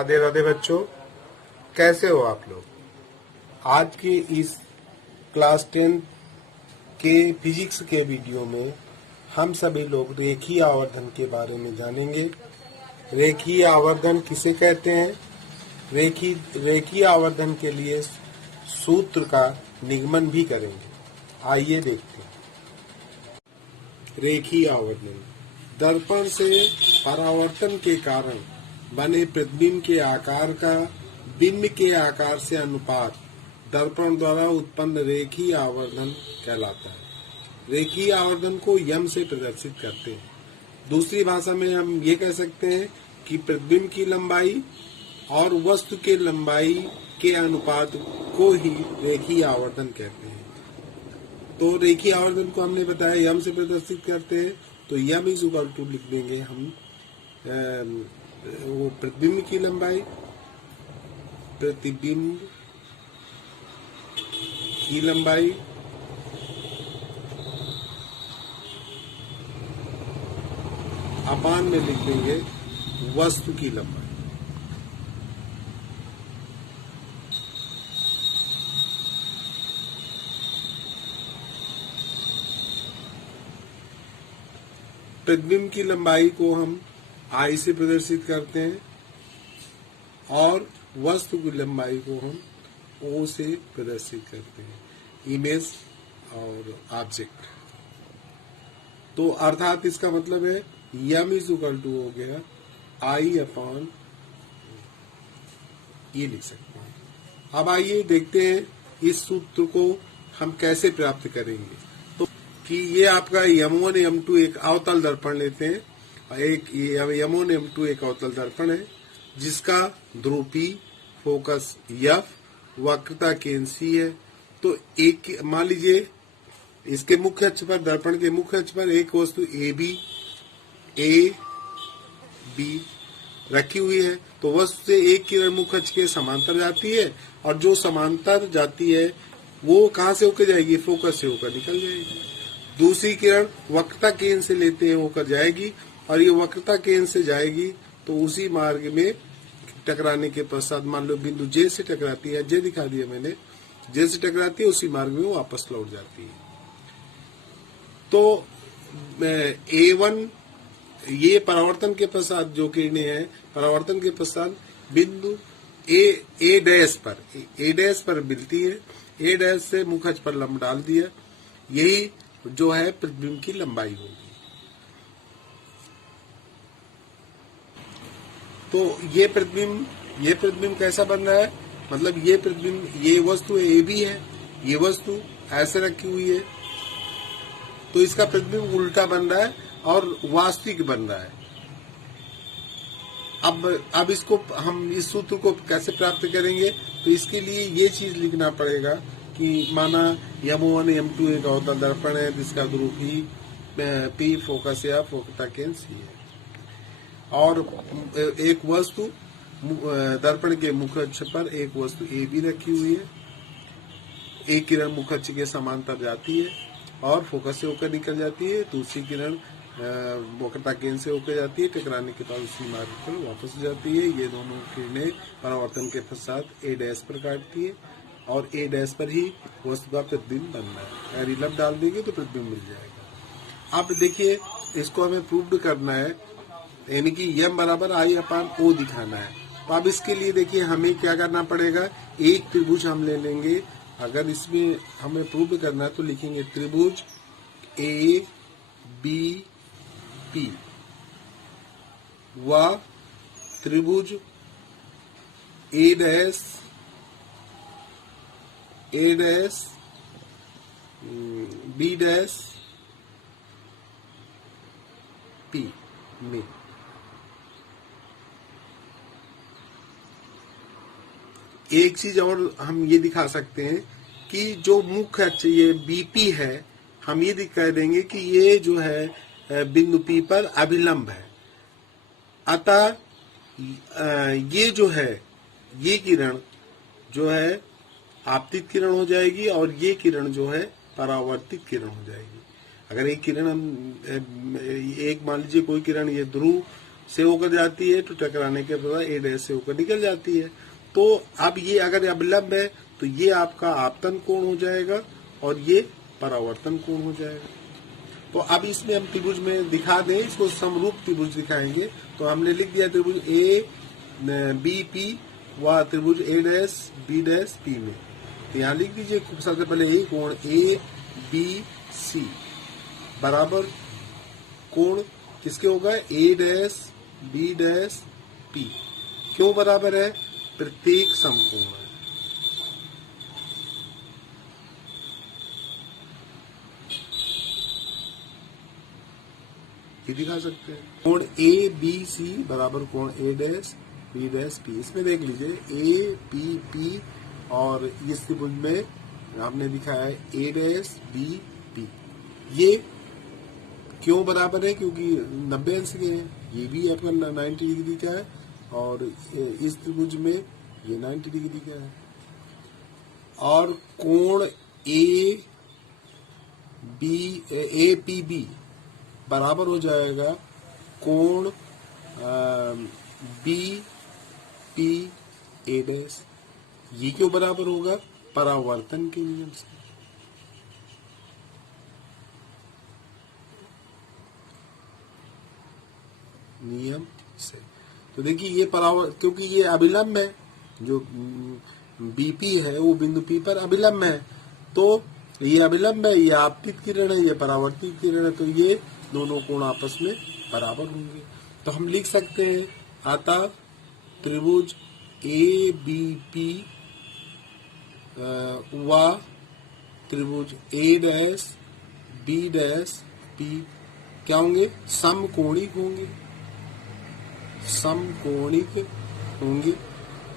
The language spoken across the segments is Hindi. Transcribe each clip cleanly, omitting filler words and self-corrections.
राधे राधे बच्चों, कैसे हो आप लोग। आज के इस क्लास 10 के फिजिक्स के वीडियो में हम सभी लोग रेखीय आवर्धन के बारे में जानेंगे। रेखीय आवर्धन किसे कहते हैं, रेखीय आवर्धन के लिए सूत्र का निगमन भी करेंगे। आइए देखते हैं। रेखीय आवर्धन दर्पण से परावर्तन के कारण बने प्रतिबिंब के आकार का बिंब के आकार से अनुपात दर्पण द्वारा उत्पन्न रेखीय आवर्धन कहलाता है। रेखीय आवर्धन को यम से प्रदर्शित करते हैं। दूसरी भाषा में हम ये कह सकते हैं कि प्रतिबिंब की लंबाई और वस्तु के लंबाई के अनुपात को ही रेखीय आवर्धन कहते हैं। तो रेखीय आवर्धन को हमने बताया यम से प्रदर्शित करते हैं, तो यम इज इक्वल टू लिख देंगे हम वो प्रतिबिंब की लंबाई, प्रतिबिंब की लंबाई अपान में लिख देंगे वस्तु की लंबाई। प्रतिबिंब की लंबाई को हम आई से प्रदर्शित करते हैं और वस्तु की लंबाई को हम ओ से प्रदर्शित करते हैं, इमेज और ऑब्जेक्ट। तो अर्थात इसका मतलब है यम इज इक्वल टू हो गया आई अपॉन ये लिख सकते हैं। अब आइए देखते हैं इस सूत्र को हम कैसे प्राप्त करेंगे। तो कि ये आपका M1 M2 एक अवतल दर्पण लेते हैं, एक M1 M2 एक अवतल दर्पण है जिसका ध्रुव P, फोकस F, वक्रता केंद्र C है। तो एक मान लीजिए इसके मुख्य अक्ष पर, दर्पण के मुख्य अक्ष पर एक वस्तु A B रखी हुई है। तो वस्तु से एक किरण मुख्य अक्ष के समांतर जाती है और जो समांतर जाती है वो कहाँ से होकर जाएगी, फोकस से होकर निकल जाएगी। दूसरी किरण वक्रता केंद्र से लेते हैं होकर जाएगी और ये वक्रता केंद्र से जाएगी तो उसी मार्ग में टकराने के पश्चात मान लो बिंदु जे से टकराती है, जे दिखा दिया मैंने, जे से टकराती है उसी मार्ग में वो वापस लौट जाती है। तो A1 ये परावर्तन के पश्चात जो किरणें हैं, परावर्तन के पश्चात बिंदु A डैश पर मिलती है। A डैश से मुख्य अक्ष पर लंब डाल दिया, यही जो है प्रतिबिंब की लंबाई होगी। तो ये प्रतिबिंब कैसा बन रहा है, मतलब ये प्रतिबिंब, ये वस्तु ए बी है, ये वस्तु ऐसे रखी हुई है, तो इसका प्रतिबिंब उल्टा बन रहा है और वास्तविक बन रहा है। अब इसको हम इस सूत्र को कैसे प्राप्त करेंगे, तो इसके लिए ये चीज लिखना पड़ेगा कि माना M1 M2 एक अवतल दर्पण है जिसका ध्रुव P, फोकस या फोकता केंद्र C है और एक वस्तु दर्पण के मुख्य अक्ष पर एक वस्तु ए बी रखी हुई है। एक किरण मुख्य अक्ष के समांतर जाती है और फोकस से होकर निकल जाती है, दूसरी किरण वक्रता केंद्र से होकर जाती है, टकराने के बाद उसी मार्ग पर वापस जाती है। ये दोनों किरणें परावर्तन के पश्चात ए डैश पर काटती है और ए डैश पर ही वस्तु का प्रतिबिंब बनना है। अगर लब डाल देंगे तो प्रतिबिंब मिल जाएगा। अब देखिए इसको हमें प्रूव्ड करना है, यानी कि यम बराबर आई अपान ओ दिखाना है। तो अब इसके लिए देखिए हमें क्या करना पड़ेगा, एक त्रिभुज हम ले लेंगे। अगर इसमें हमें प्रूव करना है तो लिखेंगे त्रिभुज ए बी पी व त्रिभुज ए डैश बी डैश पी में एक चीज और हम ये दिखा सकते हैं कि जो मुख्य अक्ष ये बीपी है, हम ये कह देंगे कि ये जो है बिंदु पी पर अभिलंब है। अतः ये जो है, ये किरण जो है आपतित किरण हो जाएगी और ये किरण जो है परावर्तित किरण हो जाएगी। अगर एक किरण हम एक मान लीजिए कोई किरण ये ध्रुव से होकर जाती है तो टकराने के बाद ए डैश से होकर निकल जाती है। तो अब ये अगर अभिलंब है तो ये आपका आपतन कोण हो जाएगा और ये परावर्तन कोण हो जाएगा। तो अब इसमें हम त्रिभुज में दिखा दें, इसको समरूप त्रिभुज दिखाएंगे। तो हमने लिख दिया त्रिभुज ए बी पी व त्रिभुज ए डैश बी डैश पी में। तो यहाँ लिख दीजिए सबसे पहले ये कोण ए बी सी बराबर कोण किसके होगा, ए डैश बी डैश पी। क्यों बराबर है, प्रत्येक समकोण है। ये दिखा सकते हैं कोण ए बी सी बराबर कोण ए डैश बी डैश पी। इसमें देख लीजिए ए पी पी और इस त्रिभुज में आपने दिखाया है ए डैश बी पी। ये क्यों बराबर है, क्योंकि 90 अंश के हैं। ये भी आपका 90 डिग्री का है और इस त्रिभुज में ये 90 डिग्री का है। और कोण ए पी बी बराबर हो जाएगा कोण बी पी ए डैश। ये क्यों बराबर होगा, परावर्तन के नियम से। नियम से तो देखिए ये क्योंकि ये अभिलंब है, जो बीपी है वो बिंदु पी पर अभिलंब है। तो ये अभिलंब है, ये आपतित किरण है, ये परावर्तित किरण है। तो ये दोनों कोण आपस में बराबर होंगे। तो हम लिख सकते हैं अतः त्रिभुज ए बी पी व त्रिभुज ए डैश बी डैश पी क्या होंगे, समकोणिक होंगे। समकोणिक होंगे,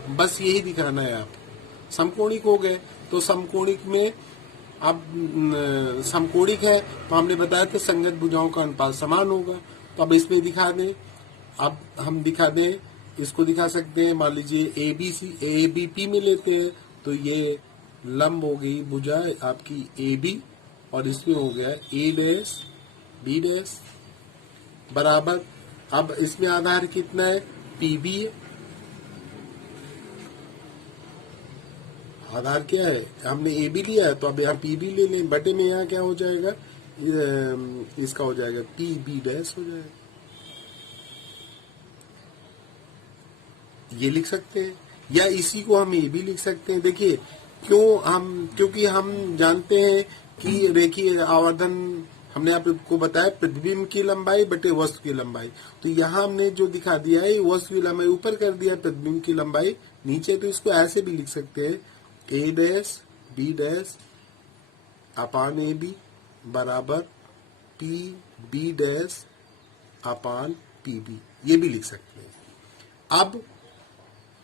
बस यही दिखाना है आप। समकोणिक हो गए तो समकोणिक में अब समकोणिक है तो हमने बताया था संगत भुजाओं का अनुपात समान होगा। तो अब इसमें दिखा दें, अब हम दिखा दें, इसको दिखा सकते हैं। मान लीजिए A B C A B P में लेते हैं तो ये लंब हो गई भुजा आपकी ए बी और इसमें हो गया ए डैश बी डैश बराबर। अब इसमें आधार कितना है, पी बी है। आधार क्या है, हमने ए बी लिया है तो अब यहाँ पी बी ले लें। बटे में यहाँ क्या हो जाएगा, इसका हो जाएगा पी बी डैश हो जाएगा। ये लिख सकते हैं या इसी को हम ए बी लिख सकते हैं। देखिए क्योंकि हम जानते हैं कि रेखीय आवर्धन हमने आपको बताया प्रतिबिंब की लंबाई बटे वस्तु की लंबाई। तो यहाँ हमने जो दिखा दिया है वस्तु की लंबाई ऊपर कर दिया, प्रतिबिंब की लंबाई नीचे। तो इसको ऐसे भी लिख सकते हैं A dash B dash upon A B बराबर P B dash upon P B. ये भी लिख सकते हैं। अब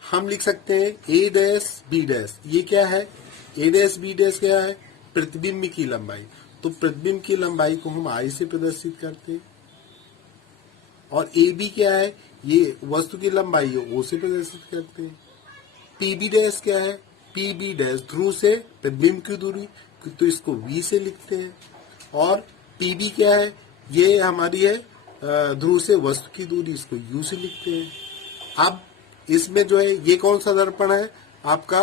हम लिख सकते हैं ए डैश बी डैश। ये क्या है, ए डैश बी डैश क्या है, प्रतिबिंब की लंबाई। तो प्रतिबिंब की लंबाई को हम आई से प्रदर्शित करते हैं। और ए बी क्या है, ये वस्तु की लंबाई है, ओ से प्रदर्शित करते हैं। पी बी डैश क्या है, पी बी डैश ध्रुव से प्रतिबिंब की दूरी, तो इसको वी से लिखते हैं। और पी बी क्या है, ये हमारी है ध्रुव से वस्तु की दूरी, इसको यू से लिखते हैं। अब इसमें जो है ये कौन सा दर्पण है, आपका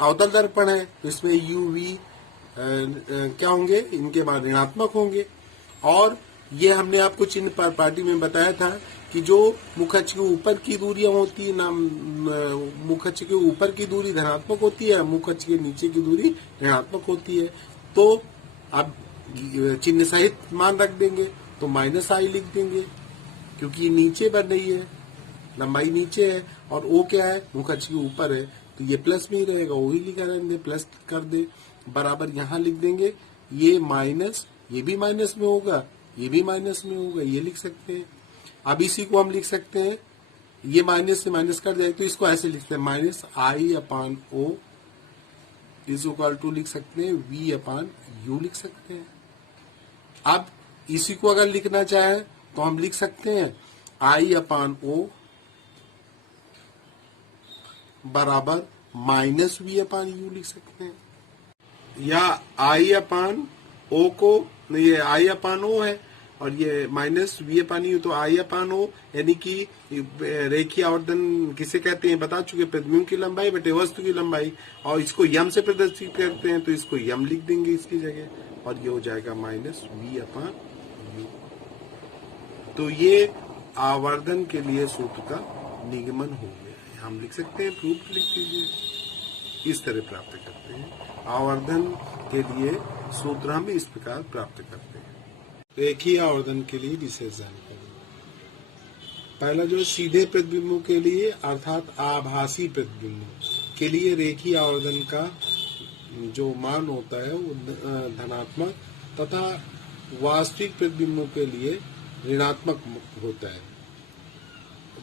अवतल दर्पण है। तो इसमें यू वी क्या होंगे, इनके बाद ऋणात्मक होंगे। और ये हमने आपको चिन्ह पार्टी में बताया था कि जो मुखच्छ के ऊपर की दूरियां होती है ना, मुखच्छ के ऊपर की दूरी धनात्मक होती है, मुखच्छ के नीचे की दूरी ऋणात्मक होती है। तो अब चिन्ह सहित मान रख देंगे तो माइनस आई लिख देंगे, क्योंकि ये नीचे बढ़ रही है, लंबाई नीचे है और ओ क्या है, मुखच्छ के ऊपर है। तो ये प्लस में ही रहेगा, वही लिखा रहेंगे, प्लस कर दे बराबर यहाँ लिख देंगे। ये माइनस, ये भी माइनस में होगा, ये भी माइनस में होगा, ये लिख सकते हैं। अब इसी को हम लिख सकते हैं, ये माइनस से माइनस कर जाए तो इसको ऐसे लिखते हैं minus I upon O is equal to लिख सकते हैं वी अपान यू लिख सकते हैं। अब इसी को अगर लिखना चाहे तो हम लिख सकते हैं आई अपान ओ बराबर माइनस वी अपान यू लिख सकते हैं। या आई अपान ओ को, ये आई अपान ओ है और ये माइनस वी अपान यू, तो आई अपान ओ, यानी कि रेखीय आवर्धन किसे कहते हैं बता चुके, प्रतिबिंब की लंबाई बटे वस्तु की लंबाई, और इसको यम से प्रदर्शित करते हैं तो इसको यम लिख देंगे इसकी जगह, और ये हो जाएगा माइनस वी अपान यू। तो ये आवर्धन के लिए सूत्र का निगमन हो गया, हम लिख सकते हैं, प्रूफ लिख दीजिए, इस तरह प्राप्त करते हैं। आवर्धन के लिए सूत्र हम इस प्रकार प्राप्त करते हैं। रेखीय आवर्धन के लिए विशेष जानकारी, पहला जो सीधे प्रतिबिंबों के लिए अर्थात आभासी प्रतिबिंबों के लिए रेखीय आवर्धन का जो मान होता है वो धनात्मक तथा वास्तविक प्रतिबिंबों के लिए ऋणात्मक होता है।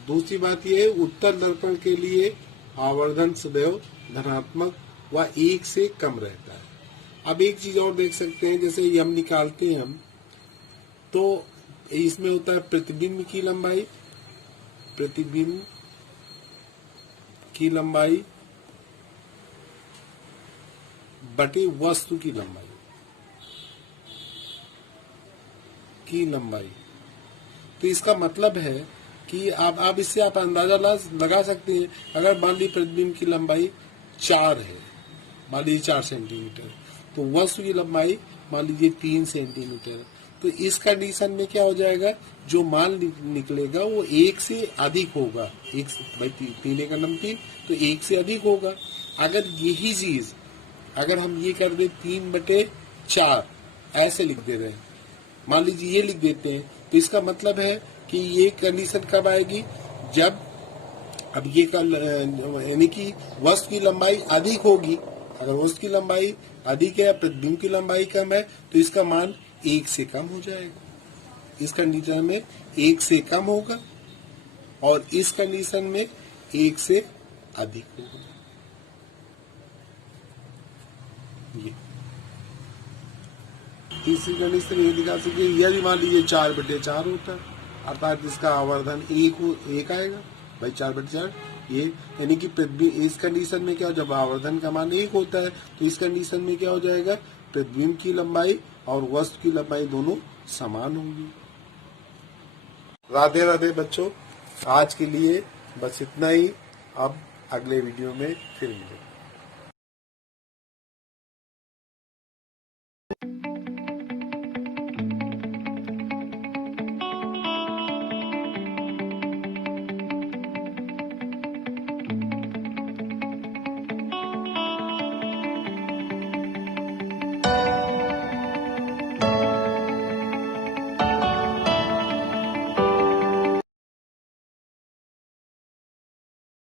दूसरी बात यह है, उत्तल दर्पण के लिए आवर्धन सदैव धनात्मक व 1 से कम रहता है। अब एक चीज और देख सकते हैं, जैसे यम निकालते हैं हम, तो इसमें होता है प्रतिबिंब की लंबाई, प्रतिबिंब की लंबाई बटे वस्तु की लंबाई, तो इसका मतलब है कि आप इससे आप अंदाजा लगा सकते हैं, अगर मान ली प्रतिबिंब की लंबाई 4 है, मान लीजिए 4 सेंटीमीटर, तो वस्तु की लंबाई मान लीजिए 3 सेंटीमीटर, तो इस कंडीशन में क्या हो जाएगा, जो मान निकलेगा वो 1 से अधिक होगा, 1 भाई 3 का नंबर 3, तो 1 से अधिक होगा। अगर यही चीज अगर हम ये कर दे 3/4 ऐसे लिख दे रहे हैं, मान लीजिए ये लिख देते हैं, तो इसका मतलब है कि ये कंडीशन कब आएगी, जब अब ये यानी कि वस्तु की लंबाई अधिक होगी, अगर वस्तु की लंबाई अधिक है, प्रतिबिंब की लंबाई कम है, तो इसका मान 1 से कम हो जाएगा। इस कंडीशन में 1 से कम होगा और इस कंडीशन में 1 से अधिक होगा। ये तीसरी कंडीशन ये दिखा सकते, यदि मान लीजिए 4/4 होता है, अर्थात इसका आवर्धन 1 आएगा, भाई 4/4 ये, यानी कि इस कंडीशन में क्या, जब आवर्धन का मान 1 होता है तो इस कंडीशन में क्या हो जाएगा, प्रतिबिंब की लंबाई और वस्तु की लंबाई दोनों समान होंगी। राधे राधे बच्चों, आज के लिए बस इतना ही, अब अगले वीडियो में फिर मिलेंगे।